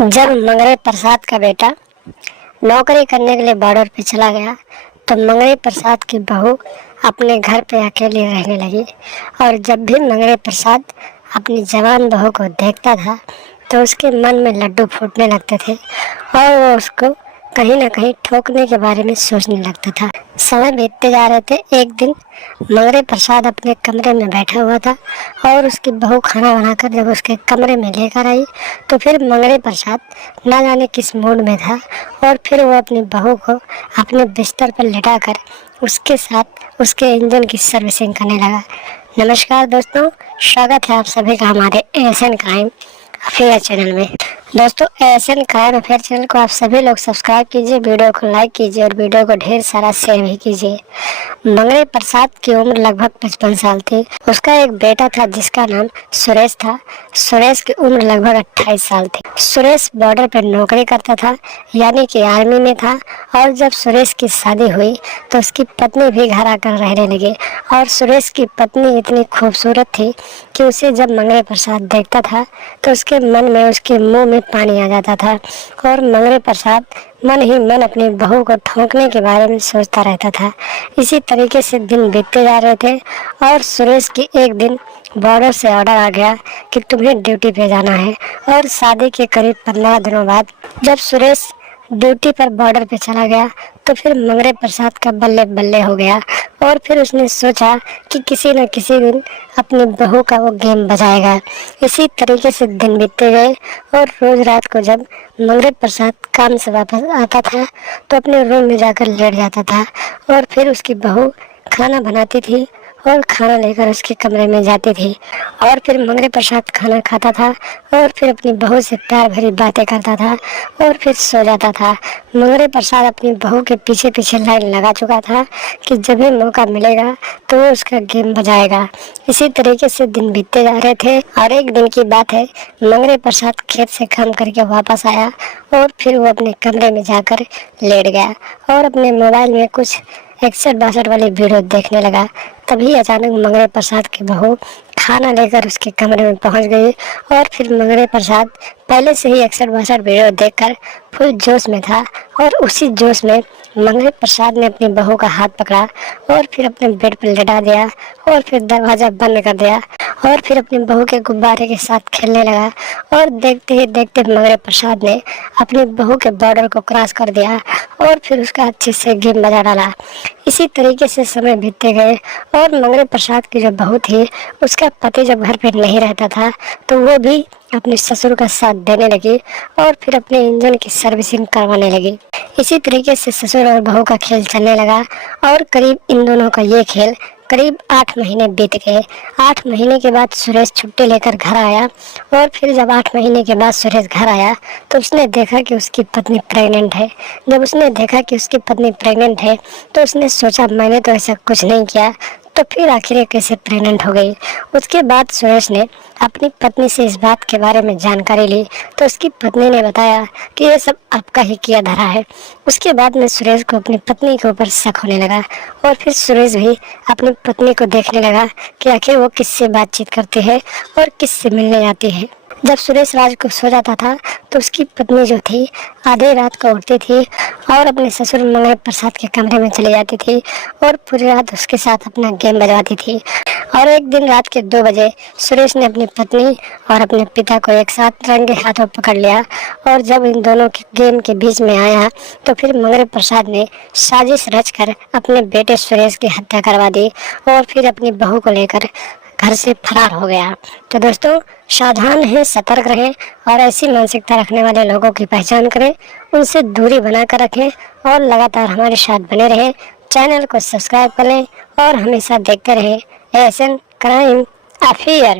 जब मंगरे प्रसाद का बेटा नौकरी करने के लिए बॉर्डर पे चला गया तो मंगरे प्रसाद की बहू अपने घर पे अकेली रहने लगी। और जब भी मंगरे प्रसाद अपनी जवान बहू को देखता था तो उसके मन में लड्डू फूटने लगते थे और वो उसको कहीं ना कहीं ठोकने के बारे में सोचने लगता था। समय बीतते जा रहे थे। एक दिन मंगरे प्रसाद अपने कमरे में बैठा हुआ था और उसकी बहू खाना बनाकर जब उसके कमरे में लेकर आई तो फिर मंगरे प्रसाद ना जाने किस मूड में था और फिर वो अपनी बहू को अपने बिस्तर पर लिटाकर उसके साथ उसके इंजन की सर्विसिंग करने लगा। नमस्कार दोस्तों, स्वागत है आप सभी का हमारे एएसएन क्राइम अफेयर चैनल में। दोस्तों, एएसएन क्राइम अफेयर चैनल को आप सभी लोग सब्सक्राइब कीजिए, वीडियो को लाइक कीजिए और वीडियो को ढेर सारा शेयर भी कीजिए। मंगरे प्रसाद की उम्र लगभग 55 साल थी। उसका एक बेटा था जिसका नाम सुरेश था। सुरेश की उम्र लगभग 28 साल थी। सुरेश बॉर्डर पर नौकरी करता था, यानी कि आर्मी में था। और जब सुरेश की शादी हुई तो उसकी पत्नी भी घर आकर रहने लगी। और सुरेश की पत्नी इतनी खूबसूरत थी कि उसे जब मंगरे प्रसाद देखता था तो उसके मन में, उसके मुंह में पानी आ जाता था और मंगरे प्रसाद मन ही मन अपनी बहू को ठोकने के बारे में सोचता रहता था। इसी तरीके से दिन बीतते जा रहे थे और सुरेश की एक दिन बॉर्डर से ऑर्डर आ गया कि तुम्हें ड्यूटी पे जाना है। और शादी के करीब 15 दिनों बाद जब सुरेश ड्यूटी पर बॉर्डर पे चला गया तो फिर मंगरे प्रसाद का बल्ले बल्ले हो गया और फिर उसने सोचा कि किसी न किसी दिन अपनी बहू का वो गेम बजाएगा। इसी तरीके से दिन बीतते गए और रोज रात को जब मंगरे प्रसाद काम से वापस आता था तो अपने रूम में जाकर लेट जाता था और फिर उसकी बहू खाना बनाती थी और खाना लेकर उसके कमरे में जाती थी और फिर मंगरे प्रसाद खाना खाता था और फिर अपनी बहू से प्यार भरी बातें करता था और फिर सो जाता था। मंगरे प्रसाद अपनी बहू के पीछे पीछे लाइन लगा चुका था कि जब भी मौका मिलेगा तो वो उसका गेम बजाएगा। इसी तरीके से दिन बीतते जा रहे थे और एक दिन की बात है, मंगरे प्रसाद खेत से काम करके वापस आया और फिर वो अपने कमरे में जाकर लेट गया और अपने मोबाइल में कुछ 61-62 वाली वीडियो देखने लगा। तभी अचानक मंगरे प्रसाद की बहू खाना लेकर उसके कमरे में पहुंच गई और फिर मंगरे प्रसाद पहले से ही 61-62 वीडियो देखकर फुल जोश में था और उसी जोश में मंगरे प्रसाद ने अपनी बहू का हाथ पकड़ा और फिर अपने बेड पर लेटा दिया और फिर दरवाज़ा बंद कर दिया और फिर अपनी बहू के गुब्बारे के साथ खेलने लगा। और देखते ही देखते मंगरे प्रसाद ने अपनी बहू के बॉर्डर को क्रॉस कर दिया और फिर उसका अच्छे से गेम बजा डाला। इसी तरीके से समय बीतते गए और मंगरे प्रसाद की जो बहू थी उसका पति जब घर पे नहीं रहता था तो वो भी अपने ससुर का साथ देने लगी और फिर अपने इंजन की सर्विसिंग करवाने लगी। इसी तरीके से ससुर और बहू का खेल चलने लगा और करीब इन दोनों का ये खेल करीब 8 महीने बीत गए। 8 महीने के बाद सुरेश छुट्टी लेकर घर आया और फिर जब 8 महीने के बाद सुरेश घर आया तो उसने देखा कि उसकी पत्नी प्रेग्नेंट है। जब उसने देखा कि उसकी पत्नी प्रेग्नेंट है तो उसने सोचा मैंने तो ऐसा कुछ नहीं किया, तो फिर आखिर ये कैसे प्रेग्नेंट हो गई। उसके बाद सुरेश ने अपनी पत्नी से इस बात के बारे में जानकारी ली तो उसकी पत्नी ने बताया कि ये सब आपका ही किया धरा है। उसके बाद में सुरेश को अपनी पत्नी के ऊपर शक होने लगा और फिर सुरेश भी अपनी पत्नी को देखने लगा कि आखिर वो किससे बातचीत करती है और किससे मिलने जाती है। जब सुरेश रात को सो जाता था तो उसकी पत्नी जो थी आधी रात को उठती थी और अपने ससुर मंगरे प्रसाद के कमरे में चली जाती थी और पूरी रात उसके साथ अपना गेम बजवाती थी। और एक दिन रात के 2 बजे सुरेश ने अपनी पत्नी और अपने पिता को एक साथ रंगे हाथों पकड़ लिया और जब इन दोनों के गेम के बीच में आया तो फिर मंगरे प्रसाद ने साजिश रचकर अपने बेटे सुरेश की हत्या करवा दी और फिर अपनी बहू को लेकर घर से फरार हो गया। तो दोस्तों, सावधान रहें, सतर्क रहें और ऐसी मानसिकता रखने वाले लोगों की पहचान करें, उनसे दूरी बनाकर रखें और लगातार हमारे साथ बने रहें। चैनल को सब्सक्राइब कर लें और हमेशा देखते रहें एएसएन क्राइम अफेयर।